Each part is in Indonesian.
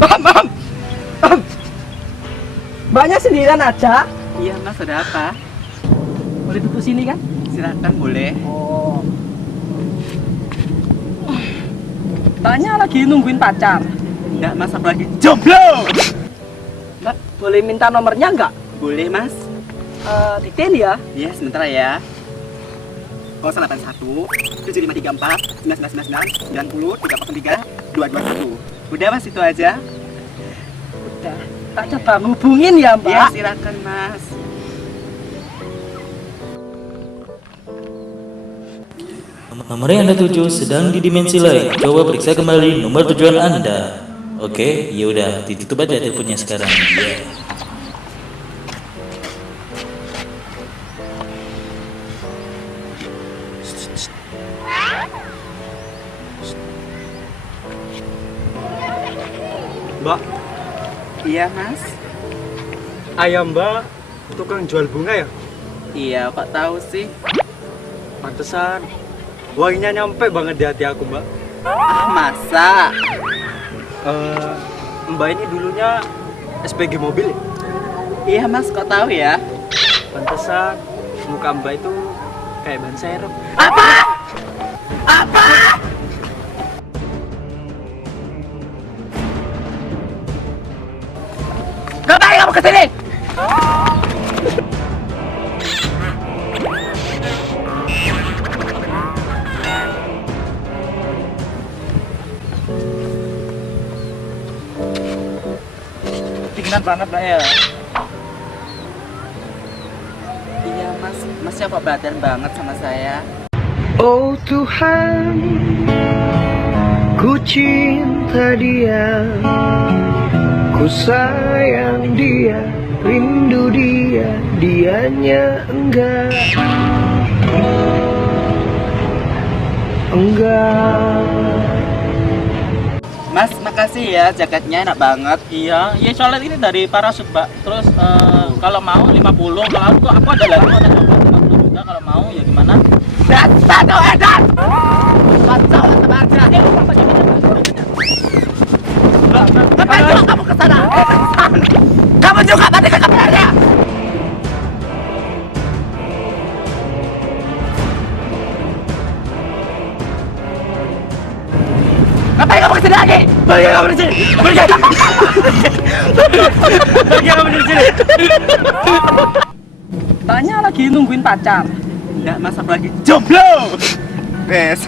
Mam. Mbaknya sendirian aja? Iya mas, ada apa? Boleh duduk sini kan? Silakan boleh. Oh. Mbaknya lagi nungguin pacar. Enggak mas, aku lagi jomblo. Mbak, boleh minta nomornya nggak? Boleh mas. Dikten ya? Iya sebentar ya. 081 7534 9999 90 303 221. Udah mas, itu aja. Udah. Tak coba ngubungin ya Mbak. Iya silakan mas. Nomor yang Anda tuju sedang di dimensi lain. Coba periksa kembali nomor tujuan Anda. Oke, ya udah, ditutup aja teleponnya sekarang. Ya. Mbak, Iya mas. ayam Mbak tukang jual bunga ya? Iya kok tahu sih? Pantesan wanginya nyampe banget di hati aku Mbak. Ah masa? Mbak ini dulunya SPG mobil ya? Iya mas, kok tahu ya? Pantesan muka Mbak itu kayak ban serep. Apa? Apa? Ngapain kamu kesini? Dingin banget Mbak ya. Iya mas, masnya kok badan banget sama saya. Oh Tuhan, ku cinta dia, ku sayang dia, rindu dia, dianya enggak. Mas, makasih ya, jaketnya enak banget. Iya, iya soalnya ini dari Parasut, Mbak. Terus kalau mau 50, kalau aku ada lagi ada coba 50 juga kalau mau ya gimana? Dan satu edan! Kacau sama aja. Ngapain juga kamu kesana? Kamu juga mati ke kameranya! Ngapain kamu kesini lagi? Pergi kamu dari sini! Pergi! Pergi kamu dari sini. Mbaknya lagi nungguin pacar. Enggak mas, aku lagi jomblo! Bes.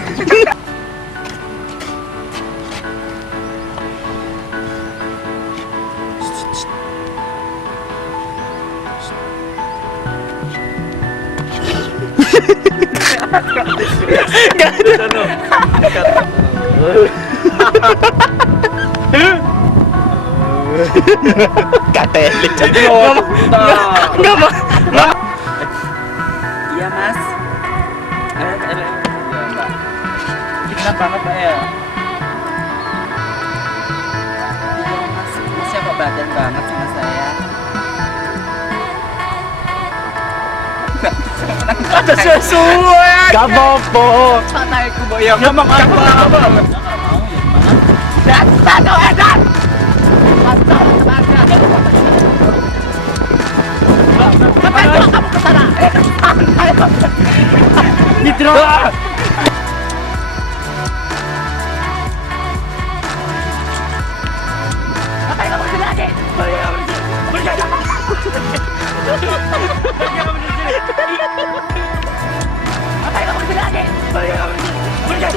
Iya mas. Iya, Mbak. Dingin banget, Mbak ya. Iya mas, masnya kok badan banget sama saya. Ada sesuai. Gak apa-apa. Mataiku boyong. Ya mak apa? Kalau mau ya gimana? Dan satu edan! Kacau sama aja. Ngapain juga kamu kesana? Nitro. Ngapain kamu kesini lagi? Pergi kamu dari sini! Pergi! Ngapain kamu kesini lagi? Pergi kamu dari sini! Pergi!